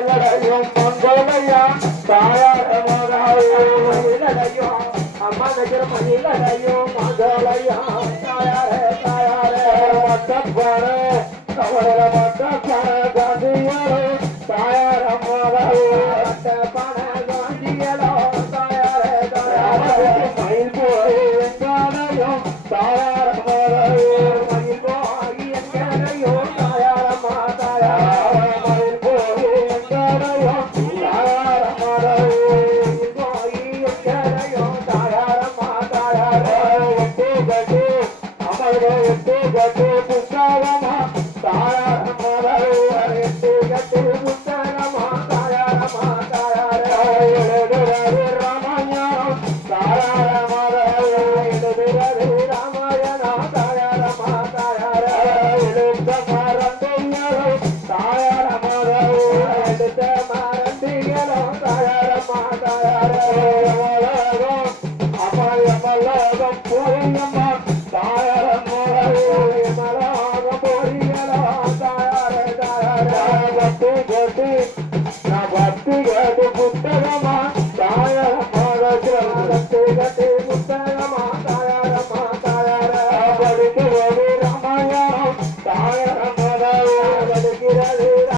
மங்கோலையா தாயார மகாயோ அம்மா நகர மயிலையோ மங்கோலையா தாயார தாயார மத்தப்பான கவல மத்தப்பான காந்தியலோ தாயார மகாயோ மத்தப்பான காந்தியலோ தாயார தாயார மயில் போய் எங்காலையோ தாயார மகாயோ மயில் போய் எங்காலையோ தாயார மாதாயார மயில் போய் எங்காலையோ தாயார மகாயோ போய் எங்காலையோ தாயார மாதாயார எட்டு கட்டு அமர்வே எட்டு கட்டு புத்தகமா தாயார மகாயோ எட்டு கட்டு புத்தகமா தாயார மாதாயார எழுதுறது ராமாயணம் தாயார மகாயோ எழுதுறது ராமாயணம் தாயார மாதாயார எழுத்த மறந்தையோ தாயார மகாயோ எழுத்த மறந்தையோ தாயார மாதாயார மலகம் அமயமலகம் போரியம்மா தாயார மகாயோ மலகம் போரியலோ தாயார தாயார